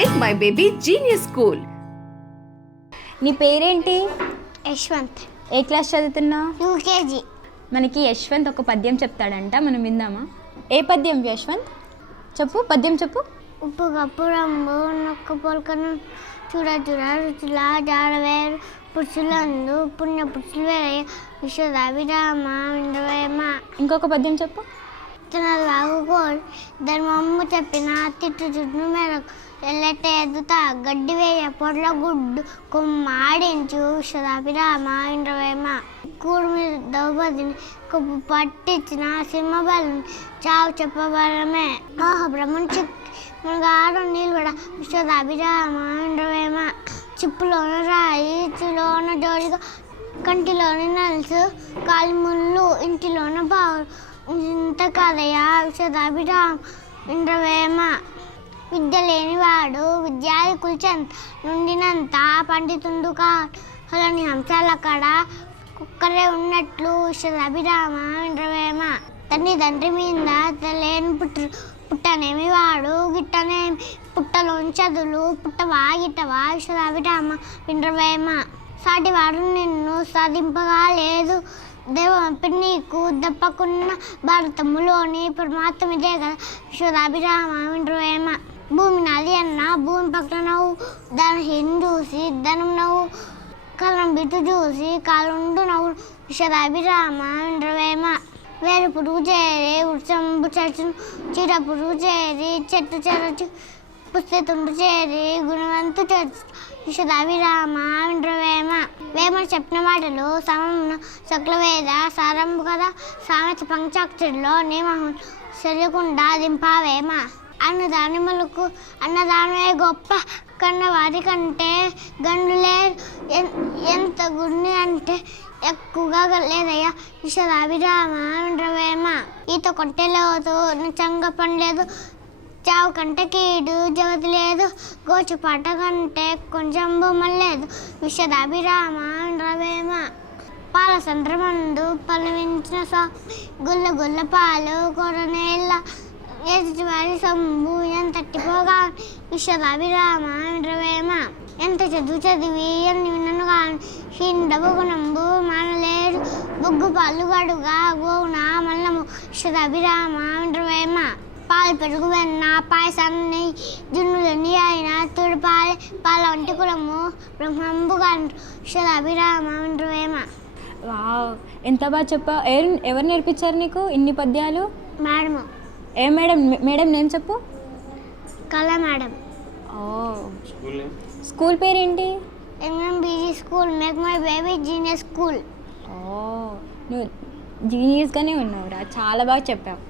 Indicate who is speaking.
Speaker 1: Make my baby genius school
Speaker 2: నీ పేరేంటి?
Speaker 3: యశ్వంత్.
Speaker 2: ఏ క్లాస్ చదువుతున్నా
Speaker 3: యూకేజీ
Speaker 2: మనకి యశ్వంత్ ఒక పద్యం చెప్తాడంట మనం విందామా? ఏ పద్యం యశ్వంత్? చెప్పు పద్యం చెప్పు.
Speaker 3: ఉప్పు కప్పు రంబు నొక్క పొలకను చూడ చూడ రుచులా జాడవేరు పురుషులందు పుణ్య పురుషులు వేరయ్య విశ్వదాభిరామ
Speaker 2: ఇంకొక పద్యం చెప్పు.
Speaker 3: విత్తనాలు వాగుకోడు అమ్మ చెప్పిన తిట్టు చుట్టూ మేరకు ఎల్లెట్ట ఎదుతా గడ్డి వేయ పొట్ల గుడ్డు కొమ్మాడించు విశ్వదాభిరామ విండవేమ కూడు మీద ద్రౌపదిని కొప్పు పట్టించిన సింహబలిని చావు చెప్పబలమే మోహ బ్రహ్మణి మునగాడు నిలబడ మా విండవేమ చిప్పులోన రాయి చిలోన జోడిగా కంటిలోని నలుసు కాలి ముళ్ళు ఇంటిలోన బావులు ఇంత కథయ విషదాభిరామ ఇంద్రవేమ విద్య లేనివాడు విద్యాది కుల్చంత నుండినంత పండితుండు కాని అంశాల కడ కుక్కరే ఉన్నట్లు విషదాభిరామ ఇంద్రవేమ తండ్రి తండ్రి మీద లేని పుట్టు పుట్టనేమి వాడు గిట్టనేమి పుట్టలోని చదువులు పుట్టవా గిట్టవా విషదాభిరామ ఇంద్రవేమ సాటివాడు నిన్ను సాధింపగా లేదు నీకు దప్పకున్న భారతములోని పరమాత్మ ఇదే కదా విశ్వదాభిరామ విండ్రవేమ భూమి నాది అన్న భూమి పక్కన నవ్వు. దాని హిందూ చూసి ధనం నవ్వు. కలం బిట్టు చూసి కాలుండు నవ్వు. విశ్వదాభిరామ విండ్రవేమ వేరు పురుగు చేరి వృక్షంబు చెట్టును చీడ పురుగు చేరి చెట్టు చెరచు. పుస్తతుండు చేరి గుణవంతు చర్చు విషదాభిరామ వేమ వేమ చెప్పిన మాటలు సమమున శుక్లవేద వేద సారంభు కదా? సామెత పంచాక్షరిలో నియమం తెలియకుండా దింపావేమ? అన్నదానములకు అన్నదానమే గొప్ప కన్న వారి కంటే గండులే ఎంత గుణి అంటే ఎక్కువగా లేదయ్యా? విషదాభిరామ విండ్రవేమ ఈత కొట్టేలేదు నిజంగా పనిలేదు చావు కంటే కీడు జగతి లేదు. గోచు పాట కంటే కొంచెం బొమ్మలు లేదు. విషదాభిరామ రవేమ పాల సంద్రమందు పలవించిన గుల్ల గుల్ల పాలు కొరనేళ్ళ. ఎదుటివారి సొమ్ము ఎంత తట్టిపోగా. విషదాభిరామ రవేమ ఎంత చదువు చదివి ఎన్ని విన్నను కానీ హిండబు గుణంబు మానలేరు. బొగ్గు పాలు గడుగా గోవున మల్లము. విషదాభిరామ రవేమ పాలు పెరుగు వెన్న పాయసాన్ని జున్నులని అయిన తుడిపాలి పాల వంటి కులము బ్రహ్మంబు అభిరామ వేమ.
Speaker 2: వావ్ ఎంత బాగా చెప్పా ఎవరు ఎవరు నేర్పించారు నీకు ఇన్ని పద్యాలు?
Speaker 3: మేడము.
Speaker 2: ఏ మేడం మేడం నేను చెప్పు?
Speaker 3: కళ మేడం.
Speaker 2: ఓ. స్కూల్ పేరేంటి?
Speaker 3: MMBG school make my baby genius school.
Speaker 2: ఓ నువ్వు జీనియస్గానే ఉన్నావురా చాలా బాగా చెప్పావు.